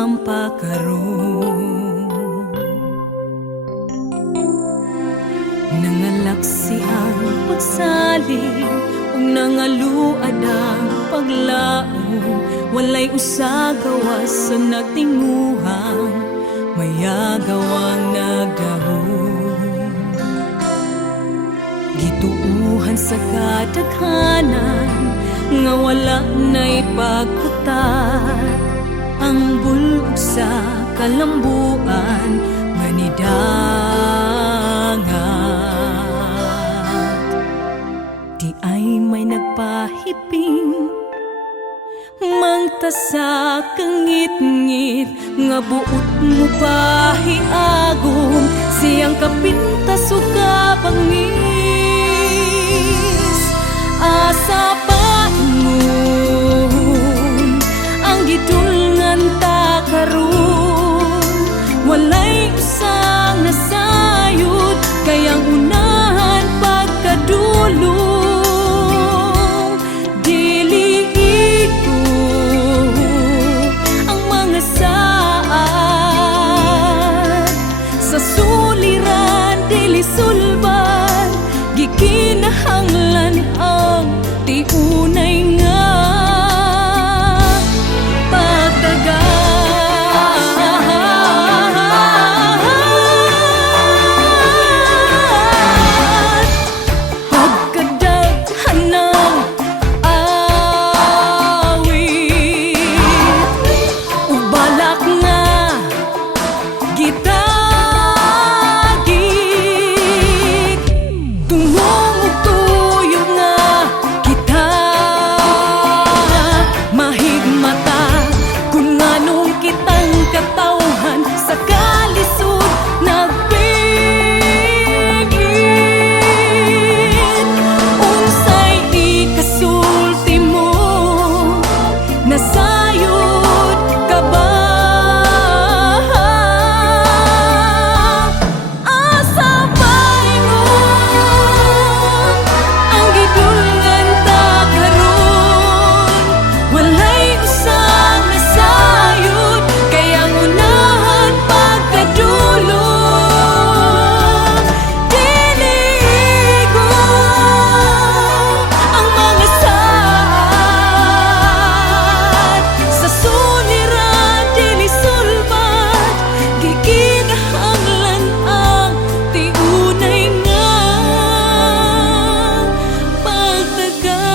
ang pakaron. Nangalaksi ang pagsalig ug nangaluad ang paglaom. Walay usa gawas sa nagtinguhang mayagaw ang nagdahom. Gituuhan sa kadaghanan nga wala na'y pagkutat, ang bulog sa kalambuan manidangat. Di ay may nagpahiping mangta sa kangit-ngit nga buot mo pahiagom siyang kapintas o kabangis. Asa paingon ang gidulngan ta karon, walay usang nasayod kayang unahan pagkadulong. Dili igo ang mga saad sa suliran, dili sulban gikinahanglan ang tiunay nga pagtagat. Pagkadaghan ng awit ug balak nga gitagik, tungong ug tuyo nga kita mahigmata kung nganong kitang katawhan sa kalisod nagpigit. Unsay ikasulti mo, nasayod ka ba? Asa paingon ang gidulngan ta karon, walay usang nasayod kayang unahan pagkadulong. Dili igo ang mga saad sa suliran, dili sulbat gikinahanglan ang tiunay nga pagtagat.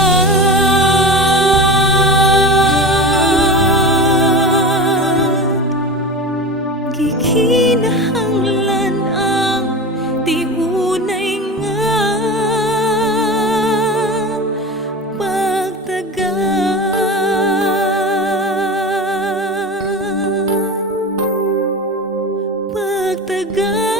Gikinahanglan ang tiunay nga pagtagat.